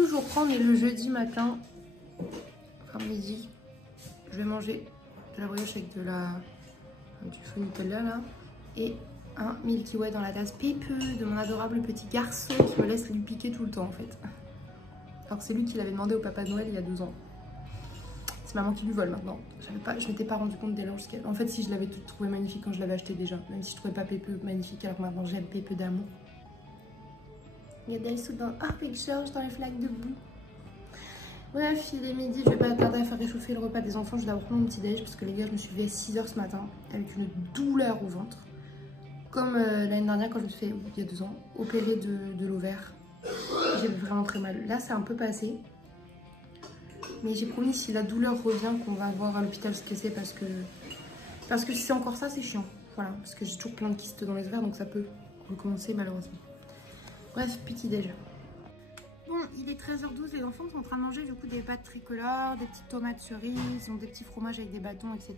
coup, je reprends, mais le jeudi matin, enfin midi, je vais manger de la brioche avec du faux Nutella là, et un Milky Way dans la tasse pépeux de mon adorable petit garçon qui me laisse lui piquer tout le temps en fait. Alors que c'est lui qui l'avait demandé au Papa Noël il y a 2 ans. C'est maman qui lui vole maintenant. Je m'étais pas rendu compte dès lors. En fait, si je l'avais tout trouvé magnifique quand je l'avais acheté déjà, même si je trouvais pas pépeux magnifique, alors que maintenant j'aime pépeux d'amour. Il y a Delso dans avec George dans les flaques de boue. Bref, il est midi, je vais pas tarder à faire réchauffer le repas des enfants. Je dois reprendre mon petit déj parce que les gars, je me suis levée à 6 h ce matin avec une douleur au ventre. Comme l'année dernière quand je me suis fait, il y a 2 ans, opérer de l'ovaire. J'ai vraiment très mal. Là, c'est un peu passé. Mais j'ai promis, si la douleur revient, qu'on va voir à l'hôpital ce que c'est parce que si c'est encore ça, c'est chiant. Voilà, parce que j'ai toujours plein de kystes dans les ovaires, donc ça peut recommencer malheureusement. Bref, petit déj. Bon, il est 13h12, les enfants sont en train de manger du coup des pâtes tricolores, des petites tomates cerises, ils ont des petits fromages avec des bâtons, etc.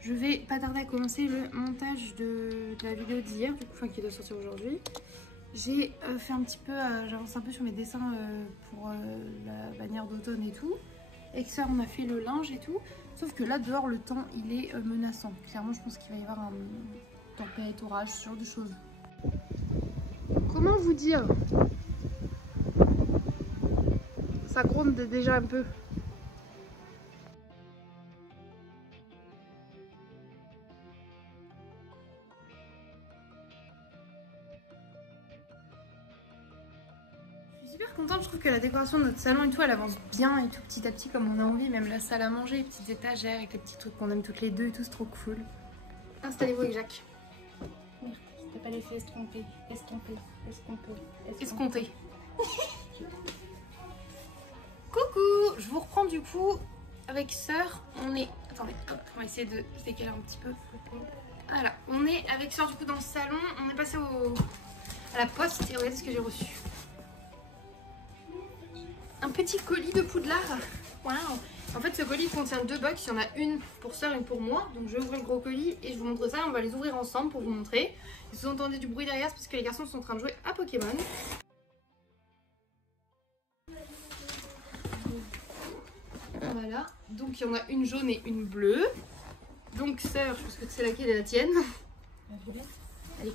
Je vais pas tarder à commencer le montage de la vidéo d'hier, du coup, enfin qui doit sortir aujourd'hui. J'ai fait un petit peu, j'avance un peu sur mes dessins pour la bannière d'automne et tout. Avec ça, on a fait le linge et tout. Sauf que là, dehors, le temps, il est menaçant. Clairement, je pense qu'il va y avoir un tempête, orage, ce genre de choses. Comment vous dire? Ça gronde déjà un peu. Je suis super contente, je trouve que la décoration de notre salon et tout, elle avance bien et tout petit à petit comme on a envie. Même la salle à manger, les petites étagères avec les petits trucs qu'on aime toutes les deux et tout, c'est trop cool. Installez-vous avec Jacques. T'as pas laissé estomper, Escompté. Coucou, je vous reprends du coup avec Sœur. On est... Attendez, hop, on va essayer de se décaler un petit peu. Voilà, on est avec Sœur du coup dans le salon. On est passé à la poste et regardez ce que j'ai reçu. Un petit colis de Poudlard. Waouh. En fait, ce colis contient 2 box. Il y en a une pour Sœur et une pour moi. Donc, je vais ouvrir le gros colis et je vous montre ça. On va les ouvrir ensemble pour vous montrer. Si vous entendez du bruit derrière, c'est parce que les garçons sont en train de jouer à Pokémon. Voilà. Donc, il y en a une jaune et une bleue. Donc, Sœur, je pense que c'est laquelle est la tienne. La violette. Allez.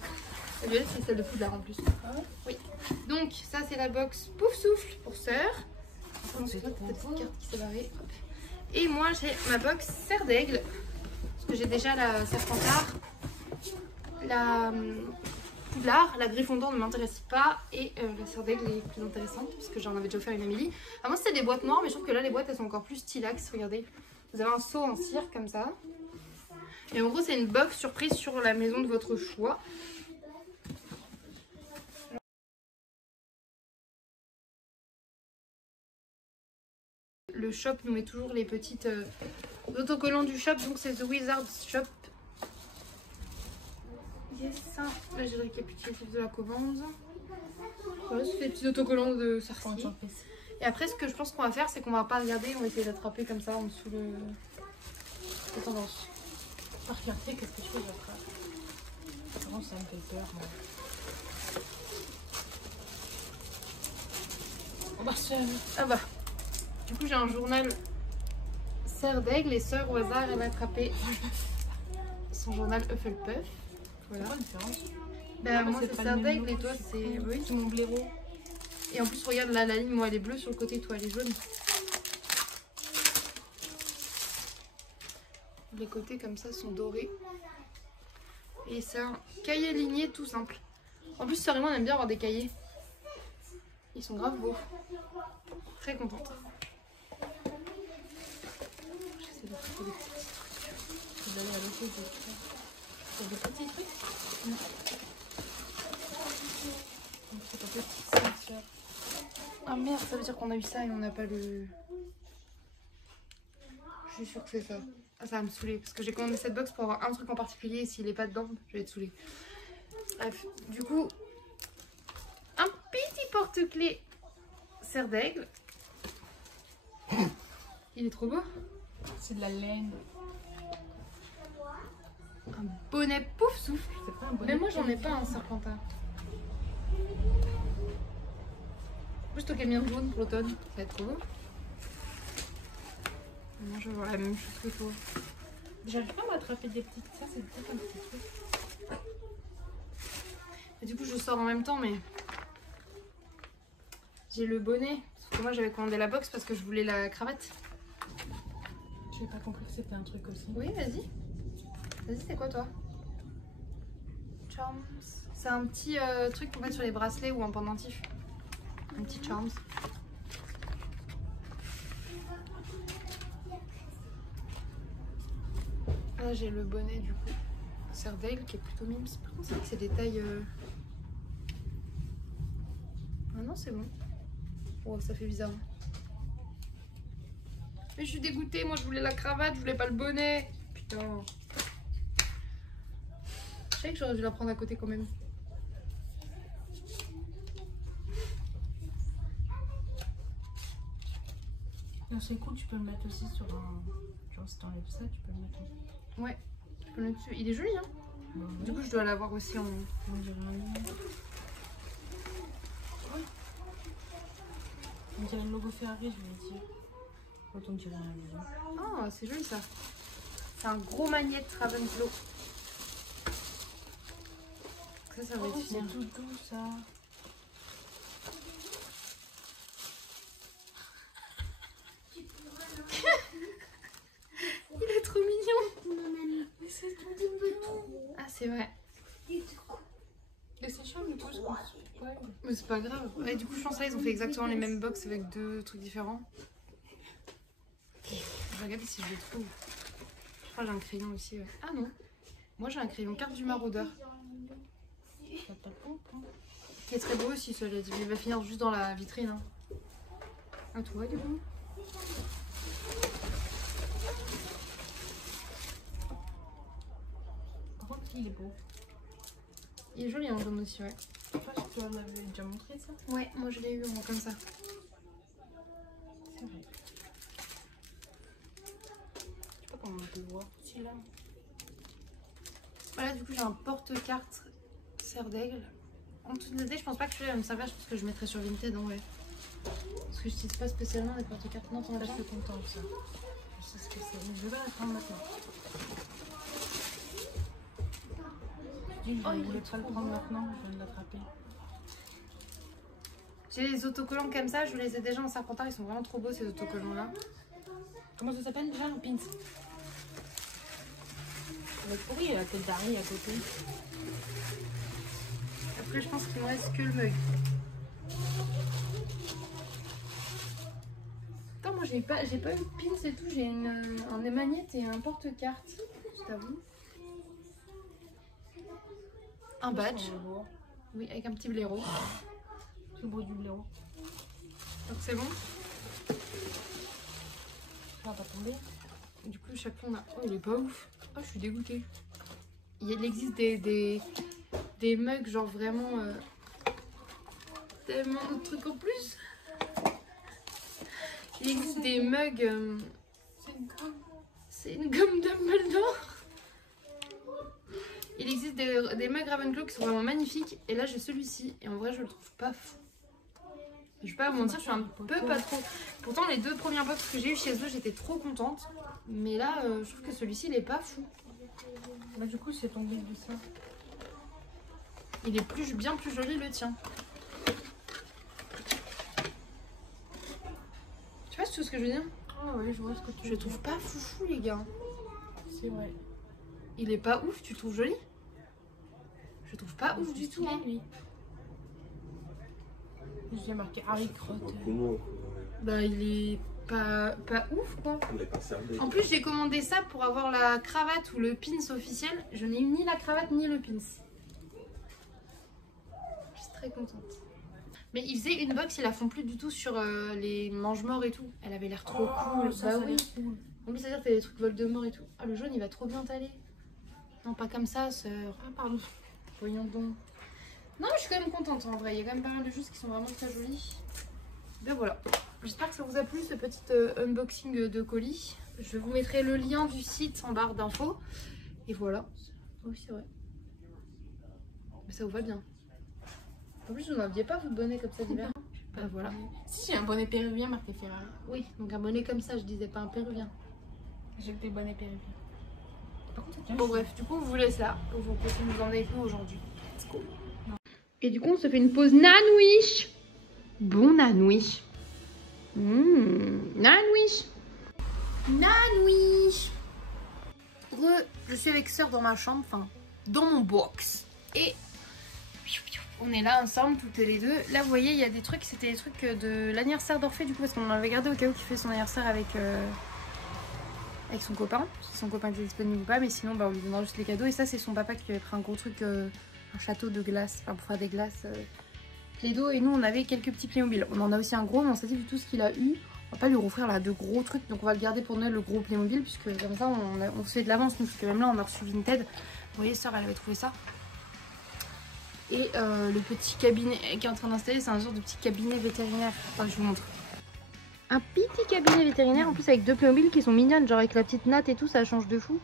La violette, c'est celle de Poudlard en plus. Ah ouais. Oui. Donc, ça, c'est la box Pouf Souffle pour Sœur. Cette petite carte qui s'est barrée. Hop. Et moi j'ai ma box Serre d'Aigle. Parce que j'ai déjà la Serpentard, la Poudlard, la Gryffondor ne m'intéresse pas. Et la Serre d'Aigle est plus intéressante. Parce que j'en avais déjà offert une Amélie. Avant c'était des boîtes noires, mais je trouve que là les boîtes elles sont encore plus stylax. Regardez. Vous avez un seau en cire comme ça. Et en gros c'est une box surprise sur la maison de votre choix. Le shop nous met toujours les petites autocollants du shop, donc c'est The Wizard Shop. Yes. Là j'ai le récapitulatif de la commande. Voilà, c'est les petits autocollants de Sarcy. Et après ce que je pense qu'on va faire, c'est qu'on va pas regarder, on va essayer d'attraper comme ça en dessous la tendance. Par fierté, qu'est-ce que je fais après? Vraiment ça me fait peur moi. On va se... Ah bah. Du coup j'ai un journal Serre d'Aigle et Sœur au hasard elle a attrapé son journal Hufflepuff. Voilà. C'est quoi la différence? Bah, moi c'est Serre d'Aigle et toi c'est oui, mon blaireau. Et en plus regarde là la ligne, moi elle est bleue sur le côté, toi elle est jaune. Les côtés comme ça sont dorés. Et c'est un cahier ligné tout simple. En plus Sœur et moi on aime bien avoir des cahiers. Ils sont grave beaux. Très contente. J'essaie de trouver des petits trucs. Vous allez à l'autre bout. Il y a des petits trucs? Non. C'est pas petite ceinture. Ah merde, ça veut dire qu'on a eu ça et on n'a pas le... Je suis sûre que c'est ça. Ah, ça va me saouler parce que j'ai commandé cette box pour avoir un truc en particulier et s'il n'est pas dedans, je vais être saoulée. Bref, du coup, un petit porte-clés Serre d'Aigle. Il est trop beau. C'est de la laine. Un bonnet Pouf Souffle. C'est pas un bonnet. Mais moi j'en ai pas un Serpentard. coup, stocker le mien jaune pour l'automne. Ça va être trop beau. Moi, je vais avoir la même chose que toi. J'arrive pas à m'attraper des petites. Ça, c'est peut-être un petit truc. Et du coup, je sors en même temps, mais j'ai le bonnet. Parce que moi, j'avais commandé la box parce que je voulais la cravate. Je n'ai pas compris que c'était un truc aussi. Oui, vas-y. Vas-y, c'est quoi toi? Charms. C'est un petit truc qu'on met sur les bracelets ou en pendentif. Un petit charms. Là, j'ai le bonnet du coup. Serdale qui est plutôt mimes. Par contre, c'est vrai que c'est des tailles. Ah non, c'est bon. Oh, ça fait bizarre. Mais je suis dégoûtée. Moi, je voulais la cravate, je voulais pas le bonnet. Putain. Je savais que j'aurais dû la prendre à côté quand même. Non, c'est cool, tu peux le mettre aussi sur un. Genre, si t'enlèves ça, tu peux le mettre. Ouais, je peux le mettre dessus. Il est joli, hein. Mmh. Du coup, je dois l'avoir aussi en. On dirait un lion. On dirait le logo Ferrari, je voulais dire. Quand on dirait un lion. Ah, c'est joli ça. C'est un gros magnète Ravenclaw. Ça va être C'est finir. tout doux ça. Il est trop mignon. Mais c'est tout doux. Ah, c'est vrai. Et c'est chiant du coup, je pense. Ouais. Mais c'est pas grave. Et du coup, je pense que là, ils ont fait exactement les mêmes box avec deux trucs différents. Je vais regarder si je les trouve. Je crois que j'ai un crayon aussi. Ouais. Ah non. Moi, j'ai un crayon carte du maraudeur. Ça t'a pompe, hein. Qui est très beau aussi, celui-là. Il va finir juste dans la vitrine. Hein. À toi, du coup. Par contre, il est beau. Il est joli en jaune aussi, ouais. Je sais pas si tu en avais déjà montré ça. Ouais, moi je l'ai eu en comme ça. C'est vrai. Je sais pas comment on peut le voir. Si là. Voilà, du coup, j'ai un porte-carte serre d'aigle. En toute honnêteté, je pense pas que celui-là va me servir. Je pense que je mettrai sur Vinted, hein, ouais. Parce que je n'utilise pas spécialement les porte-cartes. Non, t'en as Je pas? suis contente ça. Je sais ce que c'est. Mais je vais la prendre maintenant. Je dis, je voulais pas le prendre maintenant, je viens de l'attraper. J'ai les autocollants comme ça, je les ai déjà en Serpentard, ils sont vraiment trop beaux ces autocollants là. Comment ça s'appelle déjà? Un pins. Il est pourri, il y a la tête d'Harry à côté. Après je pense qu'il me reste que le mug. Attends, moi j'ai pas eu de pins et tout, j'ai un émagnette et un porte-carte, je t'avoue. Un badge, oui, avec un petit blaireau. C'est le bruit du blaireau. Donc c'est bon. Ça va pas tomber. Du coup, chaque fois on a. Oh, il est pas ouf. Oh, je suis dégoûtée. Il existe des mugs, genre vraiment. Tellement d'autres trucs en plus. Il existe des mugs. C'est une gomme. C'est une gomme Dumbledore. Il existe des mugs Ravenclaw qui sont vraiment magnifiques. Et là, j'ai celui-ci. Et en vrai, je le trouve pas fou. Je vais pas vous mentir, je suis un peu pas trop. Pourtant, les deux premières box que j'ai eu chez eux, j'étais trop contente. Mais là, je trouve que celui-ci, il est pas fou. Bah, du coup, c'est tombé de ça. Il est bien plus joli le tien. Tu vois tout ce que je veux dire? Ah ouais, je vois ce que tu Je le trouve pas foufou, les gars. C'est vrai. Il est pas ouf, tu le trouves joli? Je le trouve pas ouf du tout. Hein. Lui. J'ai marqué Harry Crotte. Bah, il est pas ouf, quoi. Il est pas servi. En plus, j'ai commandé ça pour avoir la cravate ou le pins officiel. Je n'ai eu ni la cravate ni le pins. Je suis très contente. Mais ils faisaient une box, ils la font plus du tout sur les mange-morts et tout. Elle avait l'air trop cool. Ça, Bah oui. cool. En plus, c'est-à-dire que t'as des trucs Voldemort et tout. Ah, le jaune, il va trop bien t'aller. Non, pas comme ça, sœur. Ah, pardon. Voyons donc. Non, mais je suis quand même contente en vrai. Il y a quand même pas mal de choses qui sont vraiment très jolies. Ben voilà. J'espère que ça vous a plu ce petit unboxing de colis. Je vous mettrai le lien du site en barre d'infos. Et voilà. Oui, c'est vrai. Mais ça vous va bien. En plus, vous n'aviez pas votre bonnet comme ça d'hiver. Voilà. Si j'ai un bonnet péruvien marqué Ferrari. Oui, donc un bonnet comme ça, je disais pas un péruvien. J'ai que des bonnets péruviens. Par contre, Bon bref, du coup, vous laisse là. On vous continue nous emmener avec nous aujourd'hui. Let's go. Et du coup, on se fait une pause nanouiche. Bon nanouiche. Nanouiche. Nanouiche. Je suis avec sœur dans ma chambre, enfin, dans mon box. Et on est là ensemble, toutes les deux. Là, vous voyez, il y a des trucs, c'était des trucs de l'anniversaire d'Orphée, du coup, parce qu'on en avait gardé au cas où qu'il fait son anniversaire avec son copain. Si son copain était disponible ou pas, mais sinon, bah, on lui donnera juste les cadeaux. Et ça, c'est son papa qui avait pris un gros truc, un château de glace, enfin, pour faire des glaces. Play-Doh. Et nous, on avait quelques petits Playmobil. On en a aussi un gros, mais on s'est dit, vu tout ce qu'il a eu, on va pas lui offrir là de gros trucs, donc on va le garder pour Noël, le gros Playmobil, puisque comme ça on se fait de l'avance, nous, parce que même là on a reçu Vinted. Vous voyez, sœur, elle avait trouvé ça. Et le petit cabinet qui est en train d'installer, c'est un genre de petit cabinet vétérinaire. Enfin, je vous montre. Un petit cabinet vétérinaire, en plus avec deux Playmobil qui sont mignonnes, genre avec la petite natte et tout, ça change de fou.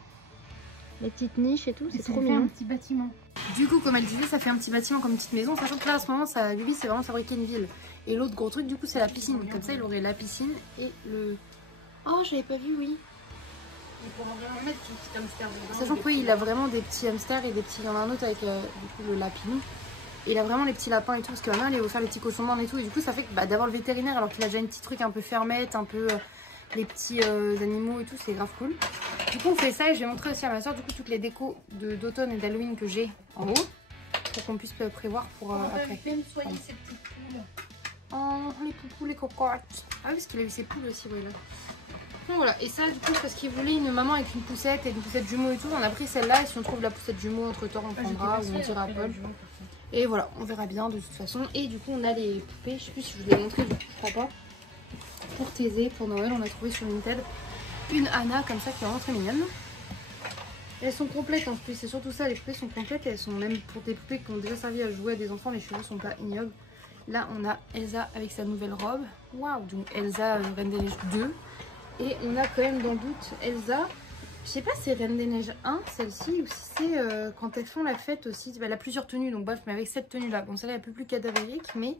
Les petites niches et tout, c'est trop mignon. Un petit bâtiment. Du coup, comme elle disait, ça fait un petit bâtiment comme une petite maison, sachant que là, à ce moment, Bibi, c'est vraiment fabriquer une ville. Et l'autre gros truc, du coup, c'est la piscine. Comme ça, il aurait la piscine et le... Oh, j'avais pas vu, oui. Il pourra vraiment mettre une petite hamster dedans. Sachant que oui, il a vraiment des petits hamsters et des petits... Il y en a un autre avec du coup, le lapinou. Et il a vraiment les petits lapins et tout, parce que ma mère, elle va faire les petits cochons d'Inde et tout. Et du coup, ça fait que d'avoir le vétérinaire, alors qu'il a déjà une petite truc un peu fermette, un peu les petits animaux et tout, c'est grave cool. Du coup, on fait ça et je vais montrer aussi à ma soeur, du coup, toutes les décos d'automne et d'Halloween que j'ai en haut. Pour qu'on puisse prévoir pour après. Même soigner ces petites poules. Oh, les poupous, les cocottes. Ah oui, parce qu'il a eu ses poules aussi, oui, là. Donc voilà, et ça, du coup, parce qu'il voulait une maman avec une poussette et une poussette jumeau et tout. On a pris celle-là, et si on trouve la poussette jumeau entre temps, on prendra ou on dira à Paul. Et voilà, on verra bien de toute façon. Et du coup, on a les poupées, je sais plus si je vous l'ai montré, du coup, je crois pas. Pour Thésée, pour Noël, on a trouvé sur Vinted une Anna comme ça qui est vraiment très mignonne. Elles sont complètes en plus, c'est surtout ça, les poupées sont complètes et elles sont même pour des poupées qui ont déjà servi à jouer à des enfants, les cheveux sont pas ignobles. Là on a Elsa avec sa nouvelle robe, waouh, donc Elsa Reine des Neiges 2. Et on a quand même dans le doute Elsa, je sais pas si c'est Reine des Neiges 1 celle-ci ou si c'est quand elles font la fête aussi, elle a plusieurs tenues donc bref, mais avec cette tenue là, bon celle-là elle est un peu plus cadavérique mais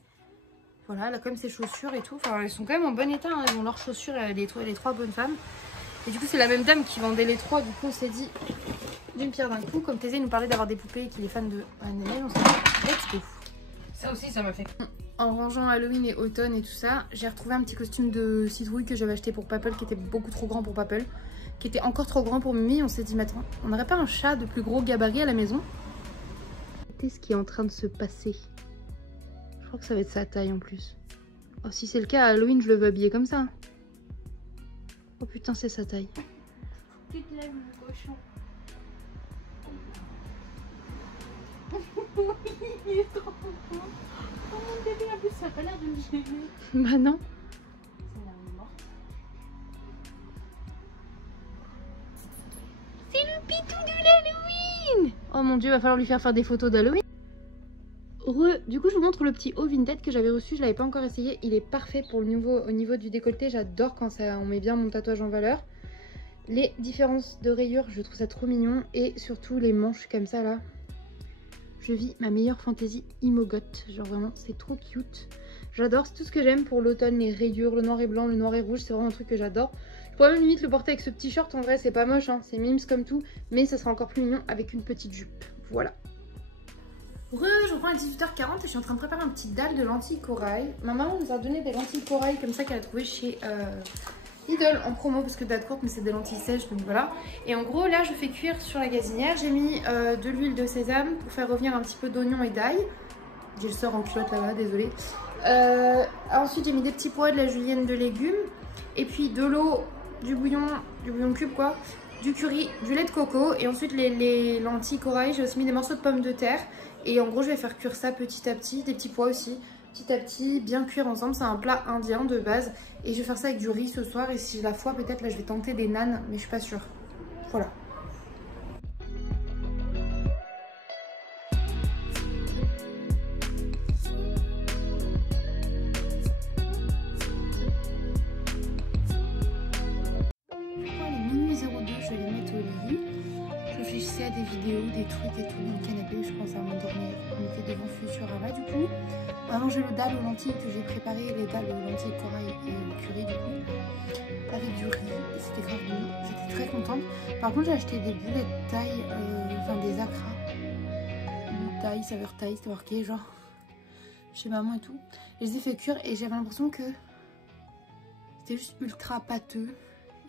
voilà, elle a quand même ses chaussures et tout, enfin elles sont quand même en bon état, hein. Elles ont leurs chaussures, les trois bonnes femmes. Et du coup c'est la même dame qui vendait les trois, du coup on s'est dit d'une pierre d'un coup, comme Thésée nous parlait d'avoir des poupées et qu'il est fan de Reine des Neiges, on s'est dit let's go. Ça aussi ça m'a fait. En rangeant Halloween et automne et tout ça, j'ai retrouvé un petit costume de citrouille que j'avais acheté pour Papel qui était beaucoup trop grand pour Papel, qui était encore trop grand pour Mimi. On s'est dit maintenant, on n'aurait pas un chat de plus gros gabarit à la maison? Regardez ce qui est en train de se passer. Je crois que ça va être sa taille en plus. Oh si c'est le cas, à Halloween je le veux habiller comme ça. Oh putain c'est sa taille. Tu te lèves le cochon. Il est trop beau. Oh mon bébé, en plus ça a pas l'air de me gêner. Bah non. C'est la mort. C'est le pitou de l'Halloween. Oh mon dieu, va falloir lui faire des photos d'Halloween. Du coup je vous montre le petit haut Vinted que j'avais reçu, je l'avais pas encore essayé. Il est parfait pour le au niveau du décolleté, j'adore quand on met bien mon tatouage en valeur. Les différences de rayures, je trouve ça trop mignon. Et surtout les manches comme ça là. Je vis ma meilleure fantaisie imogote, genre vraiment c'est trop cute. J'adore, c'est tout ce que j'aime pour l'automne, les rayures, le noir et blanc, le noir et rouge, c'est vraiment un truc que j'adore. Je pourrais même limite le porter avec ce petit short, en vrai c'est pas moche, hein. C'est mimes comme tout, mais ça sera encore plus mignon avec une petite jupe, voilà. Je reprends à 18h40 et je suis en train de préparer un petit dalle de lentilles corail. Ma maman nous a donné des lentilles corail comme ça qu'elle a trouvé chez Lidl en promo parce que date courte mais c'est des lentilles sèches donc voilà. Et en gros là je fais cuire sur la gazinière, j'ai mis de l'huile de sésame pour faire revenir un petit peu d'oignon et d'ail. J'ai le sort en culotte là-bas, désolée. Ensuite j'ai mis des petits pois, de la julienne de légumes et puis de l'eau, du bouillon cube quoi, du curry, du lait de coco et ensuite les lentilles corail, j'ai aussi mis des morceaux de pommes de terre. Et en gros je vais faire cuire ça petit à petit, des petits pois aussi, petit à petit, bien cuire ensemble. C'est un plat indien de base et je vais faire ça avec du riz ce soir. Et si j'ai la foi peut-être là je vais tenter des nanes mais je suis pas sûre. Voilà. À des vidéos, des trucs et tout dans le canapé, je pense à m'endormir. On était devant Futurama du coup. On a mangé le dalle aux lentilles que j'ai préparé, les dalles aux lentilles corail et au curry du coup, avec du riz, et c'était grave bon, j'étais très contente. Par contre j'ai acheté des boulettes de thaï, enfin des acras, ou thaï, saveur thaï, c'était marqué genre chez maman et tout. Et je les ai fait cuire et j'avais l'impression que c'était juste ultra pâteux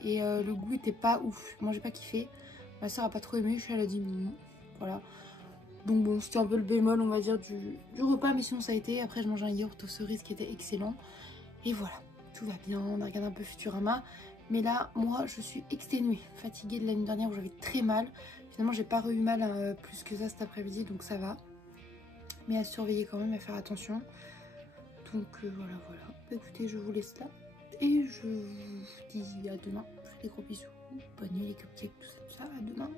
et le goût était pas ouf, moi j'ai pas kiffé. Ma soeur a pas trop aimé, elle a dit voilà. Donc bon, c'était un peu le bémol, on va dire, du repas, mais sinon ça a été. Après, je mange un yaourt aux cerises qui était excellent. Et voilà, tout va bien. On a regardé un peu Futurama. Mais là, moi, je suis exténuée, fatiguée de l'année dernière où j'avais très mal. Finalement, j'ai pas eu mal plus que ça cet après-midi, donc ça va. Mais à surveiller quand même, à faire attention. Donc voilà. Écoutez, je vous laisse là. Et je vous dis à demain. Je vous fais des gros bisous. Bonne nuit les cupcakes, tout ça. À demain.